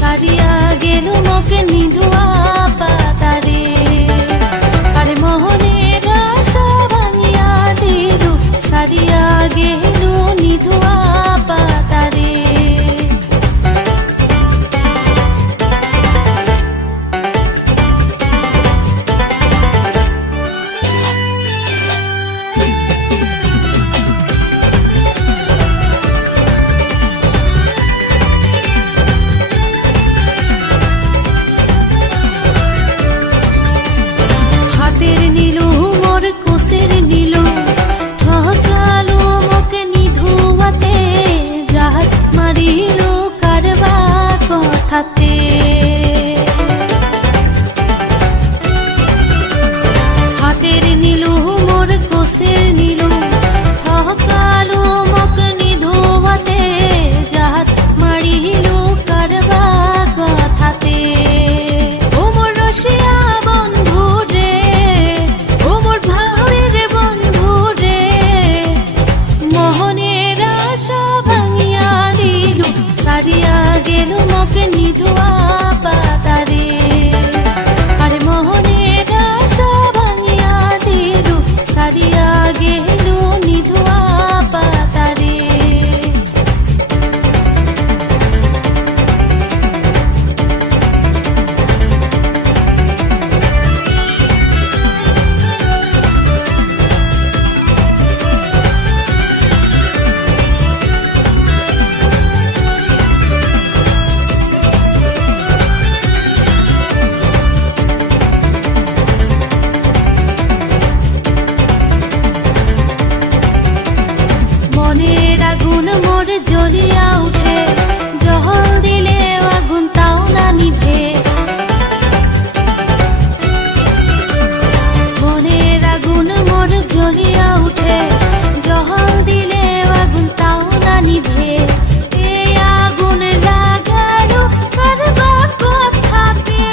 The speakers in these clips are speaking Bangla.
সারিয়া গেল মকে নিধুয়া পাতারে আরে মোহনের আশা ভাঙিয়া দিল সারিয়া গেল নিধুয়া পাতারে হাতের নীলু মোর কোষের নীলু ঠকালো মক নিধুয়াতে জাহাত মারিল কারবা কথাতে ও মোর রসিয়া বন্ধু রে ও মোর ভাইয়ের বন্ধু রে মোহনের আশা ভাঙিয়া দিল সারিয়া গেল মক নিধুয়া পাতারে আরে মোহনের আশা ভাঙিয়া দিল সারিয়া গেল নিধুয়া পাতারে মনের আগুন মোর জ্বলিয়া উঠে জহল দিলে আগুন তাও না নিভে মনের আগুন মোর জ্বলিয়া উঠে জহল দিলে আগুন তাও না নিভে এই আগুন লাগালো কারবা কথাতে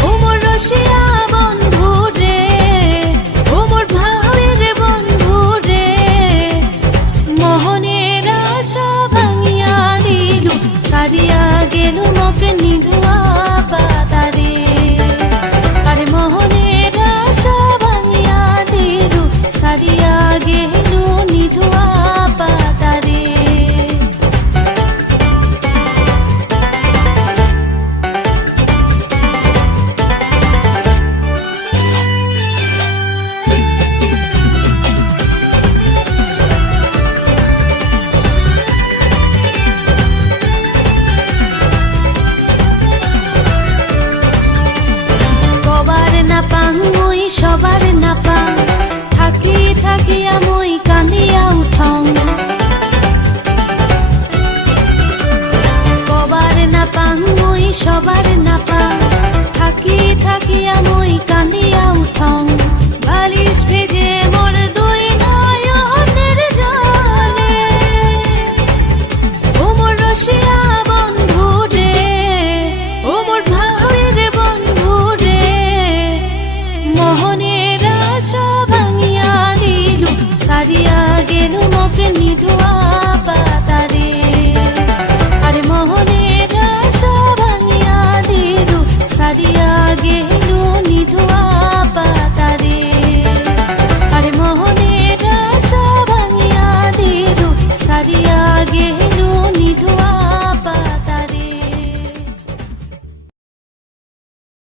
ও মোর রসিয়া বন্ধু রে ও মোর ভাইয়ের বন্ধু রে মোহনের আশা ভাঙিয়া দিল সারিয়া গেল মক নিধুয়া পাতারে আরে মোহনের আশা ভাঙিয়া দিল সারিয়া গেল নিধুয়া পাতারে কবার না পাং মই সবার না পাং থাকি থাকিয়া মই কান্দিয়া উঠং কবার না পাং মই সবার